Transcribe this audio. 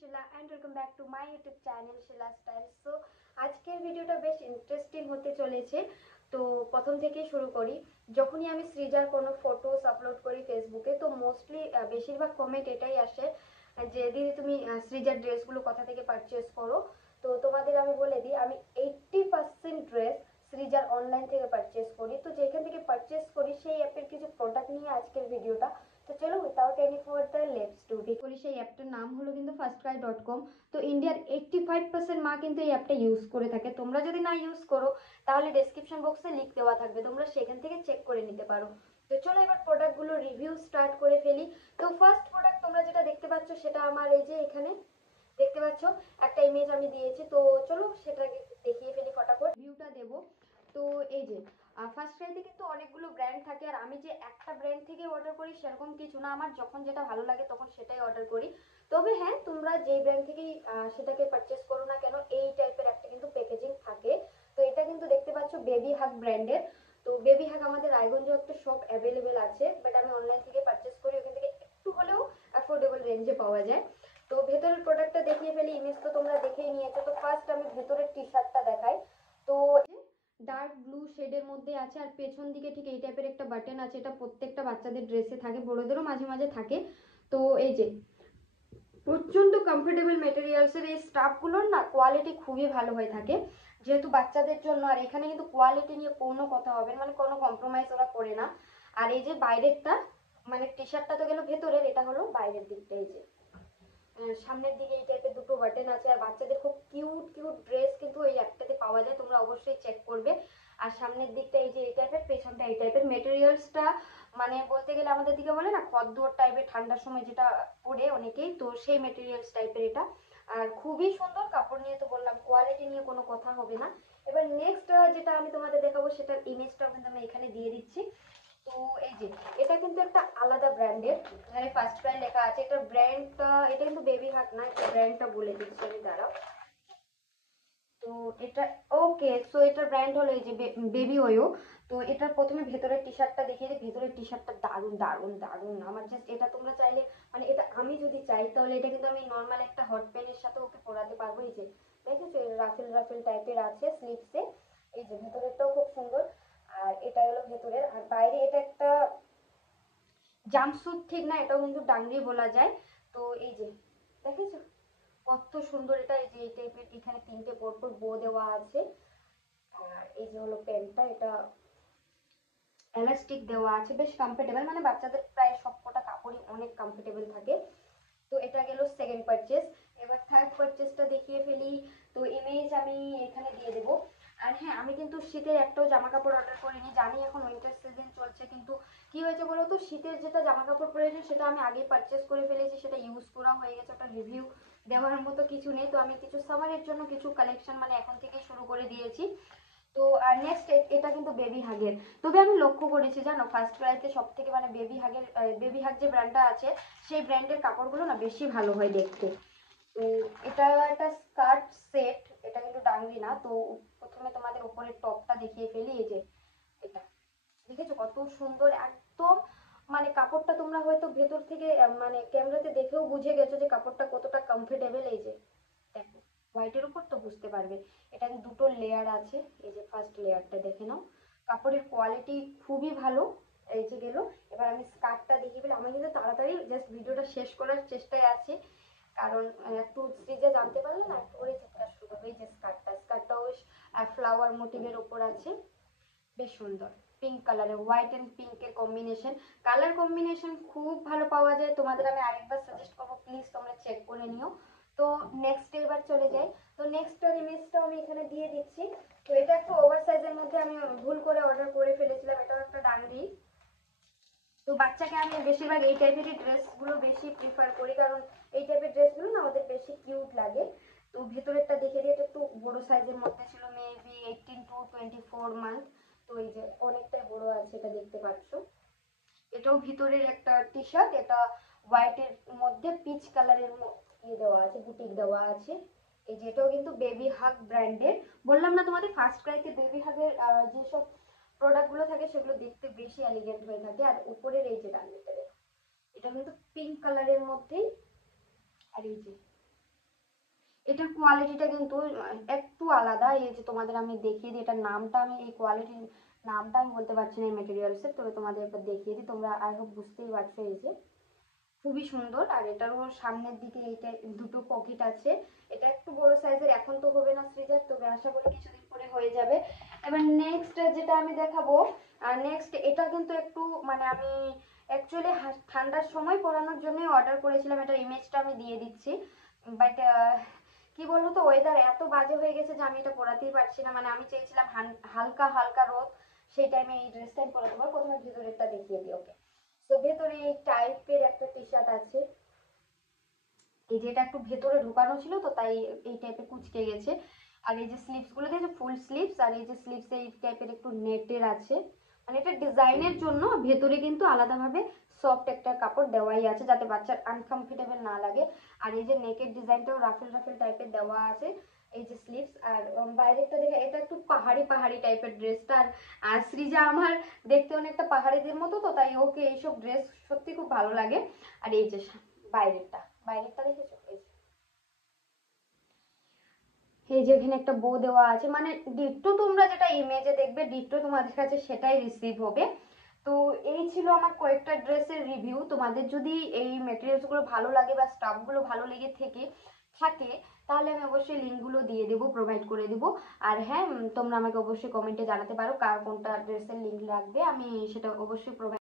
Shila and welcome back to my YouTube channel Shila style. So আজকের ভিডিওটা বেশ interesting হতে চলেছে। তো প্রথম থেকেই শুরু করি। যখনই আমি সৃজার কোনো ফটোস আপলোড করি ফেসবুকে, তো মোস্টলি বেশিরভাগ কমেন্ট এটাই আসে যে দিদি তুমি সৃজার ড্রেসগুলো কোথা থেকে পারচেস করো। তো তোমাদের আমি বলে দিই, আমি 80% ড্রেস সৃজার অনলাইন থেকে পারচেস করি। তো যেখান থেকে পারচেস করি সেই অ্যাপের কিছু প্রোডাক্ট নিয়ে আজকের ভিডিওটা। তো চলো without any further let's do it. বলি সেই অ্যাপটার নাম হলো কিন্তু ফার্স্টক্রাই.com। তো ইন্ডিয়ার 85% মা কিন্তু এই অ্যাপটা ইউজ করে থাকে। তোমরা যদি না ইউজ করো তাহলে ডেসক্রিপশন বক্সে লিংক দেওয়া থাকবে, তোমরা সেখান থেকে চেক করে নিতে পারো। তো চলো এবার প্রোডাক্টগুলো রিভিউ স্টার্ট করে ফেলি। তো ফার্স্ট প্রোডাক্ট তোমরা যেটা দেখতে পাচ্ছ সেটা আমার এই যে এখানে দেখতে পাচ্ছ একটা ইমেজ আমি দিয়েছি। তো চলো সেটাকে দেখিয়ে ফেলি, ফটাফট রিভিউটা দেবো। তো এই যে ফার্স্ট ক্রাইতে কিন্তু অনেকগুলো ব্র্যান্ড থাকে, আর আমি যে একটা ব্র্যান্ড থেকে অর্ডার করি সেরকম কিছু না। আমার যখন যেটা ভালো লাগে তখন সেটাই অর্ডার করি। তবে হ্যাঁ, তোমরা যেই ব্র্যান্ড থেকেই সেটাকে পারচেস করো না কেন, এই টাইপের একটা কিন্তু প্যাকেজিং থাকে। তো এটা কিন্তু দেখতে পাচ্ছ বেবি হাগ ব্র্যান্ডের। তো বেবি হাগ আমাদের রায়গঞ্জে একটা শপ অ্যাভেলেবেল আছে, বাট আমি অনলাইন থেকে পারচেস করি, ওখান থেকে একটু হলেও অ্যাফোর্ডেবল রেঞ্জে পাওয়া যায়। তো ভেতরের প্রোডাক্টটা দেখিয়ে ফেলি। ইমেজ তো তোমরা দেখেই নিয়েছো। তো ফার্স্ট আমি ভেতরের টি শার্টটা দেখাই। তো ডার্ক ব্লু শেডের মধ্যে আছে, আর পেছন দিকে ঠিক এই টাইপের একটা বাটন আছে। এটা প্রত্যেকটা বাচ্চাদের ড্রেসে থাকে, বড়দেরও মাঝে মাঝে থাকে। তো এই যে প্রচন্ড কমফোর্টেবল মেটেরিয়ালসের এই স্টাফগুলোর না কোয়ালিটি খুবই ভালো হয়ে থাকে, যেহেতু বাচ্চাদের জন্য। আর এখানে কিন্তু কোয়ালিটি নিয়ে কোনো কথা হবে না, মানে কোনো কম্প্রোমাইজ ওরা করে না। আর এই যে বাইরেরটা, মানে টি শার্টটা তো গেল ভেতরের, এটা হলো বাইরের দিকটা। এই যে সামনের দিকে এই টাইপের দুটো বাটন আছে। আর বাচ্চাদের খুব কিউট কিউট ড্রেস কিন্তু এই একটাতে পাওয়া যায়, তোমরা অবশ্যই চেক করবে। আর সামনের দিকটা এই যে এই টাইপের, পেছনটা এই টাইপের। মেটেরিয়ালসটা মানে বলতে গেলে আমাদের দিকে বলে না খদ্দর টাইপের, ঠান্ডার সময় যেটা পরে অনেকেই, তো সেই মেটেরিয়ালস টাইপের এটা। আর খুবই সুন্দর কাপড় নিয়ে তো বললাম, কোয়ালিটি নিয়ে কোনো কথা হবে না। এবার নেক্সট যেটা আমি তোমাদের দেখাবো সেটার ইমেজটাও কিন্তু আমি এখানে দিয়ে দিচ্ছি। তো এই যে এটা কিন্তু একটা আলাদা ব্র্যান্ডের, এখানে ফার্স্ট ক্রাই লেখা আছে। এটা ব্র্যান্ডটা, এটা কিন্তু বেবি হাগ না, এটা ব্র্যান্ডটা বলে দিচ্ছি আমি, দাঁড়াও। তো এটা ওকে, সো এটার ব্র্যান্ড হলো এই যে বেবি ওয়ো। তো এটা প্রথমে ভেতরের টি শার্টটা দেখিয়ে দিই। ভেতরের টি শার্টটা দারুণ দারুণ দারুণ আমার জাস্ট, এটা তোমরা চাইলে মানে এটা আমি যদি চাই তাহলে এটা কিন্তু আমি নর্মাল একটা হট প্যান্টের সাথে ওকে পরাতে পারবো। এই যে দেখেছো রাফেল রাফেল টাইপের আছে স্লিভসে। এই যে ভেতরেরটাও খুব সুন্দর। আর এটা হলো ভেতরের, আর বাইরে এটা একটা জাম্পস্যুট ঠিক না, এটাও কিন্তু ডাংরি বলা যায়। তো এই যে দেখেছো কত সুন্দর এটা। এই যে এই টাইপের এখানে তিনটে পরপর বো দেওয়া আছে। আর এই যে হলো প্যান্টটা, এটা এলাস্টিক দেওয়া আছে, বেশ কমফোর্টেবল, মানে বাচ্চাদের প্রায় সবকটা কাপড়ই অনেক কমফোর্টেবল থাকে। তো এটা গেল সেকেন্ড পারচেস। এবার থার্ড পারচেসটা দেখিয়ে ফেলি। তো ইমেজ আমি এখানে দিয়ে দেবো। আর হ্যাঁ, আমি কিন্তু শীতের একটাও জামা কাপড় অর্ডার করিনি, জানি এখন উইন্টার সিজন চলছে, কিন্তু কি হয়েছে বলো তো, শীতের যেটা জামা কাপড় প্রয়োজন সেটা আমি আগেই পারচেস করে ফেলেছি, সেটা ইউজ করা হয়ে গেছে, ওটা রিভিউ দেওয়ার মতো কিছু নেই। তো আমি কিছু সামারের জন্য কিছু কালেকশন মানে এখন থেকে শুরু করে দিয়েছি। তো আর নেক্সট এটা কিন্তু বেবি হাগের। তবে আমি লক্ষ্য করেছি জানো, ফার্স্ট ক্রাইতে সব থেকে মানে বেবি হাগ যে ব্র্যান্ডটা আছে সেই ব্র্যান্ডের কাপড়গুলো না বেশি ভালো হয় দেখতে। তো এটা একটা স্কার্ট সেট, এটা কিন্তু ডাংরি না। তো প্রথমে তোমাদের উপরের টপটা দেখিয়ে ফেলি। এই যে এটা দেখেছো কত সুন্দর একদম, মানে কাপড়টা তোমরা হয়তো ভেতর থেকে মানে ক্যামেরাতে দেখেও বুঝে গেছো যে কাপড়টা কতটা কমফোর্টেবল। এই যে দেখো হোয়াইটের উপর তো বুঝতে পারবে। এটা দুটো লেয়ার আছে, এই যে ফার্স্ট লেয়ারটা দেখে নাও, কাপড়ের কোয়ালিটি খুবই ভালো। এই যে গেল। এবার আমি স্কার্টটা দেখিয়ে ফেলি। আমি কিন্তু তাড়াতাড়ি জাস্ট ভিডিওটা শেষ করার চেষ্টায় আছি, কারণ একটু স্টেজে জানতে পারলে না একটু করে চিৎকার শুরু করবে। এই যে স্কার্টটাও ফ্লাওয়ার মোটিভের উপর আছে, বেশ সুন্দর পিঙ্ক কালারের, হোয়াইট এন্ড পিঙ্কের কম্বিনেশন। কালার কম্বিনেশন খুব ভালো পাওয়া যায়, তোমাদের আমি আরেকবার সাজেস্ট করবো, প্লিজ তোমরা চেক করে নিও। তো নেক্সট এবার চলে যাই। তো নেক্সট ইমেজটাও আমি এখানে দিয়ে দিচ্ছি। তো এটা একটু ওভার সাইজের মধ্যে আমি ভুল করে অর্ডার করে ফেলেছিলাম, এটাও একটা ডাংরি। তো বাচ্চাকে আমি বেশিরভাগ এই টাইপেরই ড্রেসগুলো বেশি প্রিফার করি, কারণ এই টাইপের ড্রেসগুলো না আমাদের বেশি কিউট লাগে। তো ভেতরেরটা দেখে দিয়ে, এটা একটু বড় সাইজের মধ্যে ছিল, মেবি 18 to 24 মান্থ। তো এই যে অনেকটাই বড় আছে, এটা দেখতে পাচ্ছ। এটাও ভিতরের একটা টি শার্ট, এটা হোয়াইটের মধ্যে পিচ কালারের দেওয়া আছে, বুটিক দেওয়া আছে। এই যে এটাও কিন্তু বেবি হাগ ব্র্যান্ডের। বললাম না তোমাদের ফার্স্ট ক্রাইতে বেবি হাগের যেসব প্রোডাক্টগুলো থাকে সেগুলো দেখতে বেশি এলিগেন্ট হয়ে থাকে। আর উপরের এই যে ডানদিকটা দেখো, এটা কিন্তু পিঙ্ক কালারের মধ্যেই। আর এই যে এটার কোয়ালিটিটা কিন্তু একটু আলাদা। এই যে তোমাদের আমি দেখিয়ে দিই, এটার নামটা আমি এই কোয়ালিটির নামটা আমি বলতে পারছি না এই মেটেরিয়ালসের, তবে তোমাদের একবার দেখিয়ে দিই, তোমরা আই হোপ বুঝতেই পারছো। এই যে খুবই সুন্দর। আর এটারও সামনের দিকে এইটা দুটো পকেট আছে। এটা একটু বড় সাইজের, এখন তো হবে না সৃজার, তবে আশা করি কিছুদিন পরে হয়ে যাবে। এবার নেক্সট যেটা আমি দেখাবো, আর নেক্সট এটা কিন্তু একটু মানে আমি অ্যাকচুয়ালি ঠান্ডার সময় পরানোর জন্যই অর্ডার করেছিলাম, এটার ইমেজটা আমি দিয়ে দিচ্ছি। বাট কি বলবো তো, ওয়েদার এত বাজে হয়ে গেছে যে আমি এটা পরাতেই পারছি না। মানে আমি চেয়েছিলাম হালকা হালকা রোদ, সেই টাইমে এই ড্রেসটা আমি পরাতে পারবো। প্রথমে ভেতরেরটা দেখিয়ে দিই, ওকে। তো ভেতরে এই টাইপের একটা টি শার্ট আছে। এই যে এটা একটু ভেতরে ঢোকানো ছিল তো তাই এই টাইপের কুঁচকে গেছে। আর এই যে স্লিভস গুলো দেখো ফুল স্লিভস, আর এই যে স্লিভস এই টাইপের একটু নেটের আছে। মানে এটা ডিজাইনের জন্য ভেতরে কিন্তু আলাদাভাবে সফট একটা কাপড় দেওয়াই আছে যাতে বাচ্চার আনকমফোর্টেবল না লাগে। আর এই যে নেকের ডিজাইনটাও রাফেল রাফেল টাইপের দেওয়া আছে। এই যে স্লিভস আর বাইরেরটা দেখে এটা একটু পাহাড়ি পাহাড়ি টাইপের ড্রেসটা। আর সৃজা আমার দেখতে অনেকটা পাহাড়িদের মতো, তো তাই ওকে এইসব ড্রেস সত্যি খুব ভালো লাগে। আর এই যে বাইরেরটা, বাইরেরটা দেখেছো? এই যে এখানে একটা বো দেওয়া আছে, মানে ডিট্টো তোমরা যেটা ইমেজে দেখবে ডিট্টো তোমাদের কাছে সেটাই রিসিভ হবে। তো এই ছিল আমার কয়েকটা ড্রেসের রিভিউ। তোমাদের যদি এই মেটেরিয়ালস গুলো ভালো লাগে বা স্টাফ গুলো ভালো লেগে থাকে তাহলে আমি অবশ্যই লিঙ্কগুলো দিয়ে দেবো, প্রোভাইড করে দেবো। আর হ্যাঁ, তোমরা আমাকে অবশ্যই কমেন্টে জানাতে পারো কার কোনটা ড্রেসের লিঙ্ক লাগবে, আমি সেটা অবশ্যই প্রোভাইড